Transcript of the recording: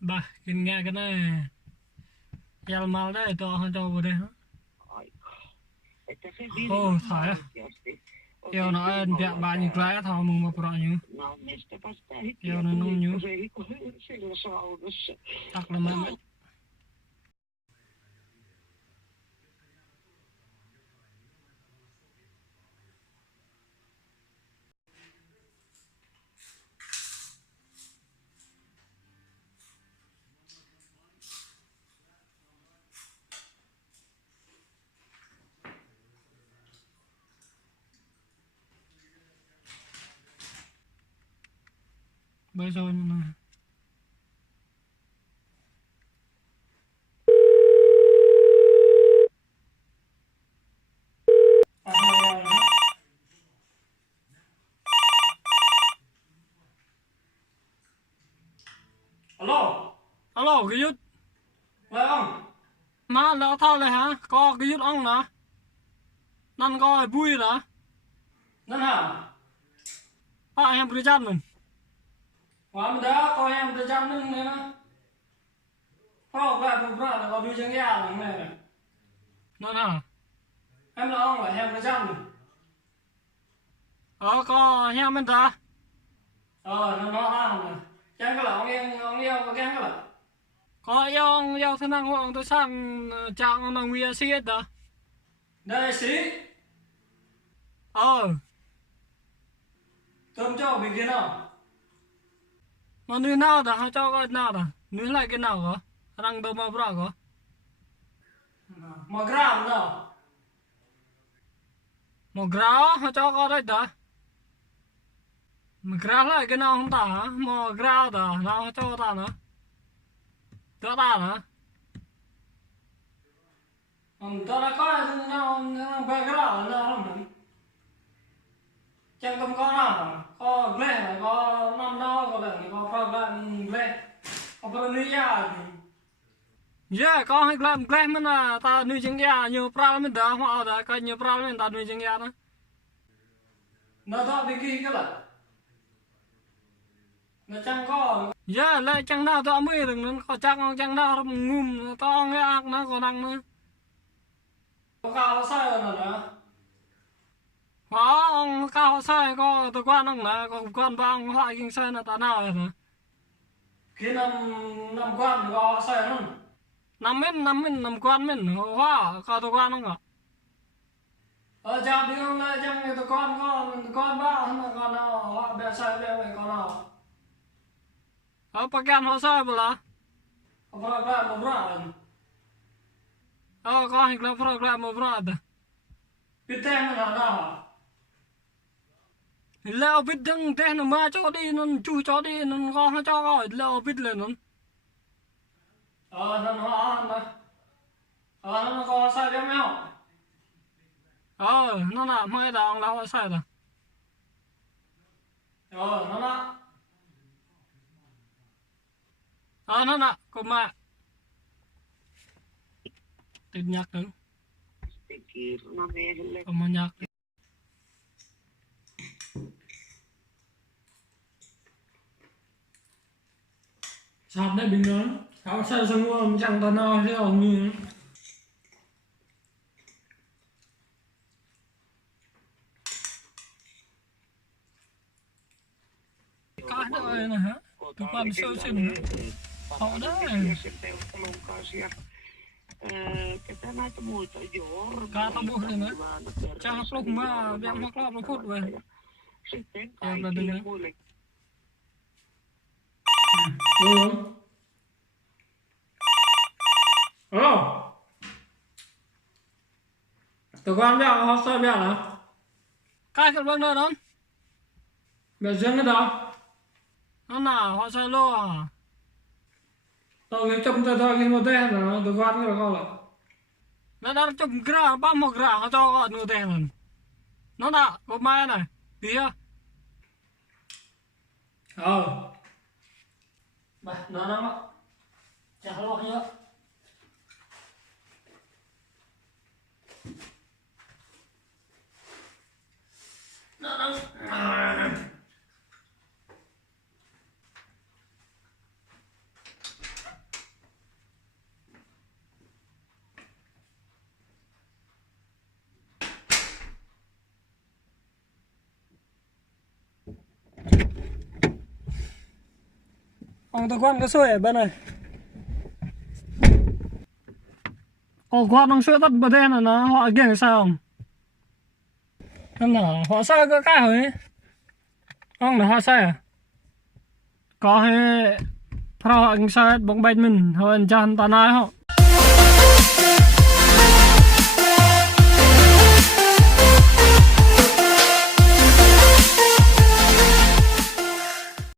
Bah, kinh nghe cái này Yal mal đấy to hơn cho vừa đây hả? Että se Vilma Ồ, saa thải á. oikeasti Yêu nó ăn bẹ sisimalla bà như täällä. cái thao mừng mà bọ như. No mistäpä sitä Yêu hikkiä nó nông tuli, như. kun se hiko sillä saunassa. Tắc là mẹ. Bây giờ nè. Alo, Alo, cái dút. là ông. Má lỡ thao này hả? Có cái dút ông nè. Năn có vui nè. Ngân hàng. Phải em bữa chăn mình. Hóa mình đã coi em tới trăm nưng này nè. Có lại một bữa là có đứa chân gà này này. Năn hả? Em là ông là em tới trăm. Có nhà mình ta. Nó ăn này. Chém cái là ông yêu có kém cái là. Có yêu thân năng hoàng tôi sang trạng ông nàng nguy xí hết đó. Đây xí. Ờ. Tôm cho bên kia nào. Mà nuôi nào đó hả cho coi nào đó. Nuôi lại cái nào có? Răng đâu mà bra có. Mà gram nào. Một grau hả cho coi đấy đó. Một grau lại cái nào không ta hả? Một grau đó nào cho ta nữa. Cho ta nữa. Tôi đã có nào về cái nào nào không. Chẳng không có nào. Có gle này có năm đó có để có program gle. Có program gì. Yeah, có hay làm mình là ta nuôi chân gà nhiều problem mình đó mà đó có nhiều problem ta nuôi chân gà đó. Nó đó bên kia cái là. Nó chẳng có. Yeah, lại chẳng nào tao mới được nó có chắc không chẳng nào ngum tao nghe ác nó còn năng nữa. Có cao nó sai rồi nữa. Có ông cao sai có tôi quan ông là có quan ba ông hỏi kinh sai là ta nào rồi. Khi năm năm quan thì có sai không? Năm quan mình hóa có tôi quan ông ạ. Chào đi ông lại chẳng người tụi con ba không là con nào họ bé sai bé mày con nào. Pakai họ sai bala. Có program một bữa. Có hình là program một brother. Biết tên là nào. Leo biết đừng tên nó mà cho đi nó chui cho đi nó có cho gọi leo biết lên nó. Nó ăn mà. Nó có sai bé mèo. Nó là mai đó ông là họ sai rồi. Nó là. Nó là có mà tin nhắc nữa. Kirnamiehelle. Có mà nhắc. Sao đây bình thường? Sao sai xong rồi chẳng tao nào thế ông như. Cái đó này hả? Tụi con sơ sinh họ đấy. Sen Peukkalon kanssa ja ketä näitä muita, Jorma. Kaatomuhdina. Cha pluk ma biang ma klap phút về. Sitten Em là kaikille đừng. muille. Ừ. Alo. Tụi con biết họ sai biết hả? Cái vâng đó đó. Biết riêng cái đó. Nó nào họ sai lô à? Tao lấy chồng tôi cái một tên là tụi con cái là nó đã chồng gra ba một gra họ cho gọi một tên rồi. Nó đã có mai này. Tí à? Bà, nó nắm á. Chả lo gì á. Nó nắm. ông tôi quan cái xuôi ở bên này quan ông xuôi tắt bờ đen là nó họ kia sao không nên là họ sao có cái hồi ông là họ sao à có hay pro anh sao bóng bay mình hồi anh chan ta nói họ